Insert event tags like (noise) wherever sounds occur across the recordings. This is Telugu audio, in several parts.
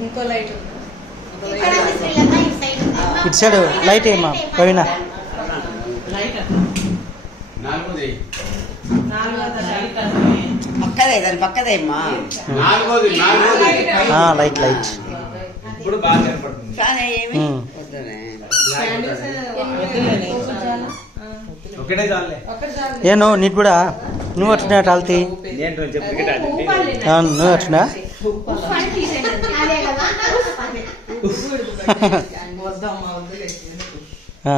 ఇంకో లైట్. ఇటు సైడ్ లైట్ ఏమా లైట్ పక్కదే దాని పక్కదే అమ్మా. నాలుగోది నాలుగోది. ఆ, లైట్ లైట్. ఇప్పుడు బాగా కనపడుతుంది ఒకటే చాలే ఏ నువ్వు నీకు కూడా నువ్వు వచ్చినా టాల్తి ఏంటో చెప్పు ఇక్కడ నువ్వు వచ్చినా అదే కదా వద్దమ్మా వద్దులే ఆ.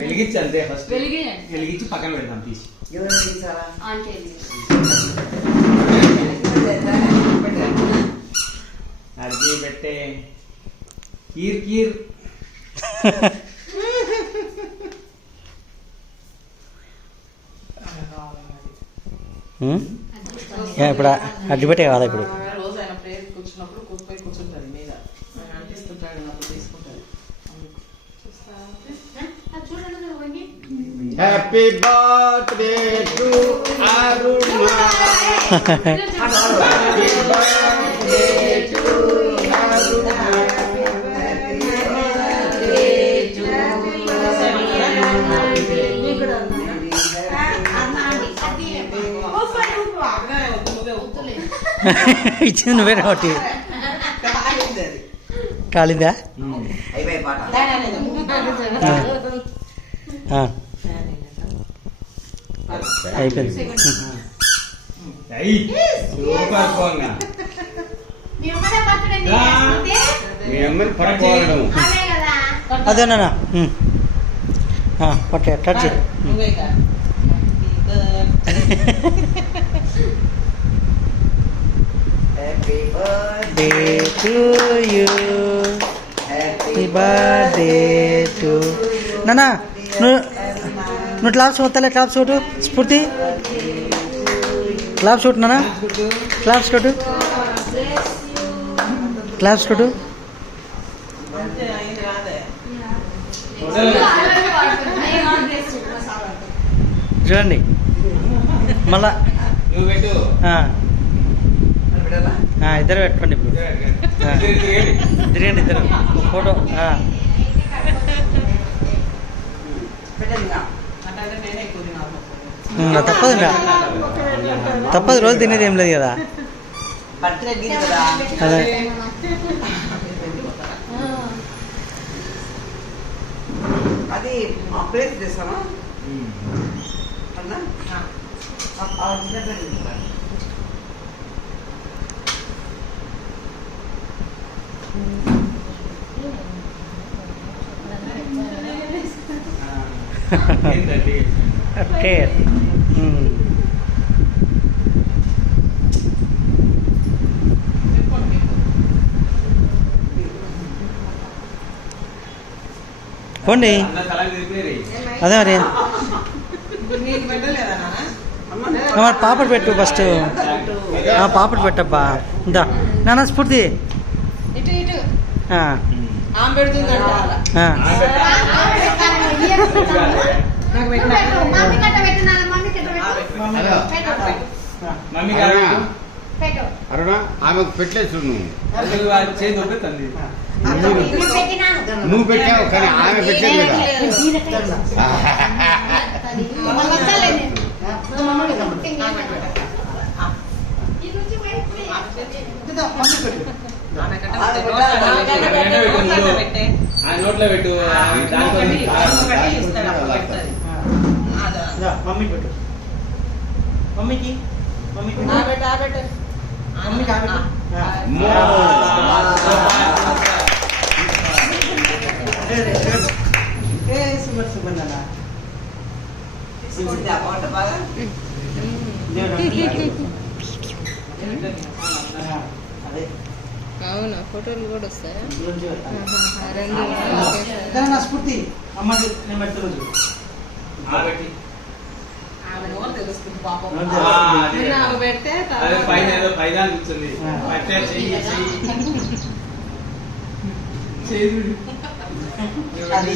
వెలిగించి అంతే ఫస్ట్ వెలిగియండి. వెలిగించి పక్కన పెడతాం తీసి ఎవరు తీసారా ఆన్ చేయండి అది పెట్టే కీర్ కీర్ ఉంటే చూడండి నువ్వు వండి. Happy birthday to Aruna happy birthday to ఒకసారి (laughs) ఇచ్చింది నువ్వే కాబట్టి. కాలింది? అయిపోయింది. అయ్యి సూపర్ పోంగా మీ అమ్మనే బర్త్డే నీకు చేసుకుంటే, మీ అమ్మని పట్టుకోవడం అదే కదా అదేనా పట్టే టచ్ ఉమ్. నువ్వే కా. Happy birthday. టు నానా నువ్వు నువ్వు క్లాప్స్ కొత్తలే క్లాప్స్ కొట్టు స్ఫూర్తి క్లాప్స్ కొట్టు నానా కొట్టు అంతే అయింది రాదే. చూడండి మళ్ళా ఇద్దరు పెట్టుకోండి ఇప్పుడు. తిరిగండి ఇద్దరు. ఫోటో. తప్పదు తప్పదు రోజు తినేది ఏం లేదు కదా. అదే. అది అన్నా? ఆ చిన్న ప్లేట్ ఏంటండి ఓకే ఉమ్. చెప్పండి మీకు. పోండి అన్న తల తిరిపేరి అదే మరి నీకు పెట్టలేదా నాన్న? ఆ, మరి పాపడ్ పెట్టు ఫస్ట్ ఆ, పాపడ్ పెట్టబ్బా ఇందా నాన్న స్ఫూర్తి ఇటు ఇటు ఆ, ఆమె పెడుతుందంట. అరుణ ఆమెకు పెట్టలేదు నువ్వు. నువ్వు పెట్టావు కానీ ఆమె పెట్టలేదు కదా (laughs) మమ్మల్ని వచ్చాలే నేను. ఆమె కట్ట ఆమె పెట్టు. పెట్టాలి. ఆమె కట్ట పెట్టు. నోట్లో కట్ట పెట్టే. ఆ నోట్లో పెట్టు మమ్మీ పెట్టు. మమ్మీకి? సూపర్ సూపర్ నాన్న బాగా. అదే. అవునా? ఫోటోలు కూడా వస్తాయా? రెండు స్ఫూర్తి. అమ్మకి నేను పెడతా రోజు. ఆ పెట్టి. ఆమె నోరు తెలుస్తుంది పాపం. నోరు ఆ, తెలుస్తుంది. అదే. నిన్న ఆమె పెడితే పైన ఏదో పైన కూర్చుంది. పట్టే చెయ్యి చెయ్యి. అది.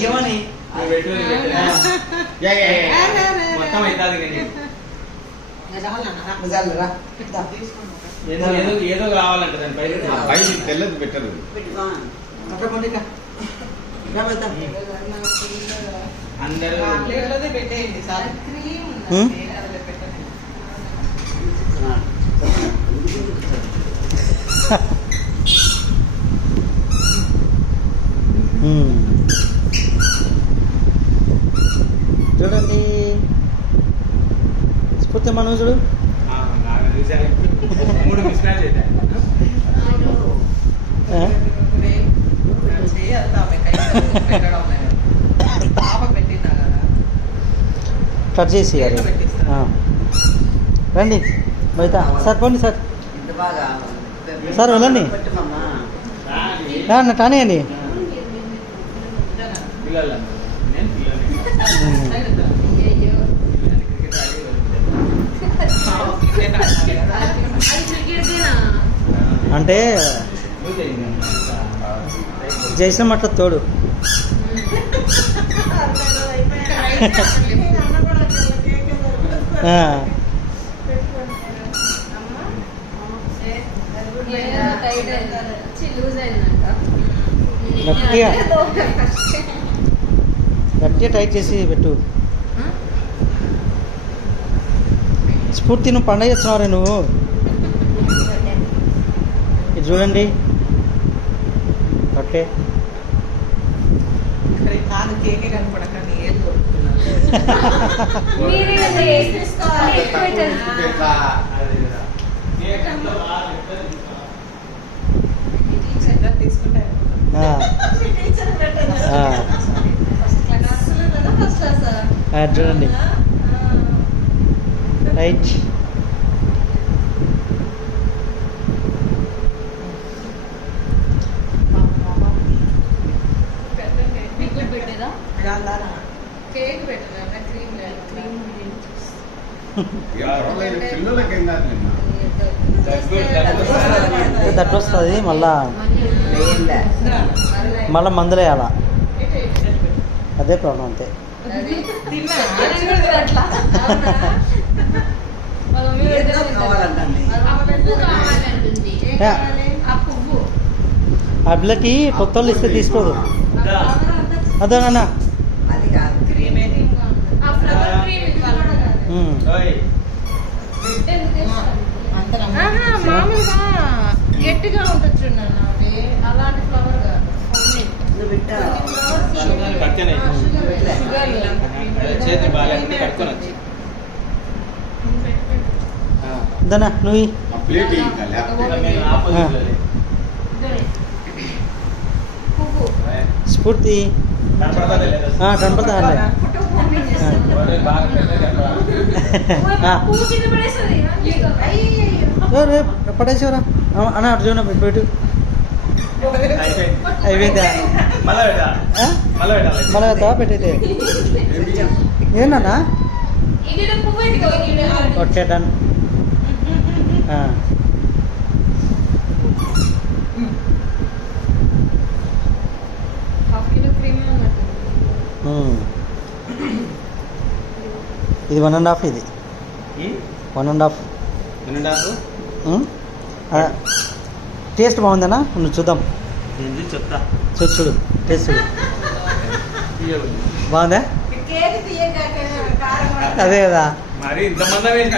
మొత్తం అవుతుంది కానీ నిజాలు రా. ఏదో ఏదో ఏదో కావాలంట దాని పైన. తెల్లది పోనీ. రా వెళ్దాం. అందరూ పెట్టేయండి సార్. చూడండి. స్ఫూర్తి మనం కట్ చేసి. రండి బయట. సార్ పోండి సార్. ఇంత బాగా సార్, వెళ్ళండి. కానివ్వండి క్రికెట్దేనా అంటే జైసం అట్లా తోడు ఆ. టైట్ అయింది లూజ్ అయిందంట గట్టిగా. గట్టిగా టైట్ చేసి పెట్టు. స్ఫూర్తి నువ్వు పండగ చేస్తున్నావురా నువ్వు. ఇది చూడండి. ఓకే. చూడండి. రైట్ పెట్టండి మీకు పెట్టేదా రాళ్ళారా కేక్ పెట్టదా క్రీమ్ లేదు క్రీమ్ పిల్లలకేం కాదులేమ్మా దట్ వస్తుంది మళ్ళా. మళ్ళీ మందులు వేయాలా అదే ప్రాబ్లం అంతే. ఆ పిల్లకి కొత్త వాళ్ళు ఇస్తే తీసుకోదు. ఆ flower అంతా అదే నాన్న అది కాదు క్రీమ్ మామూలుగా గట్టిగా ఉంటుంది చూడండి అలాంటి ఫ్లవర్ నువ్వు స్ఫూర్తి. కనపడతా. పడేసేవరా ఆ, అన్న అటు చూడ పెట్టు అయిపోయింది. అయిపోయిందా మళ్ళా పెట్టా ఆ? మళ్ళా పెట్టాలి మళ్ళీ దా ఇది వన్ అండ్ హాఫ్ ఇది. One and half um. ఆ, టేస్ట్ బాగుందనా? నువ్వు చూద్దాం. చెప్తా. చూడు చూడు. టేస్ట్ చూడు. బాగుందా? అదే కదా. మరి ఇంతమంది వేసినా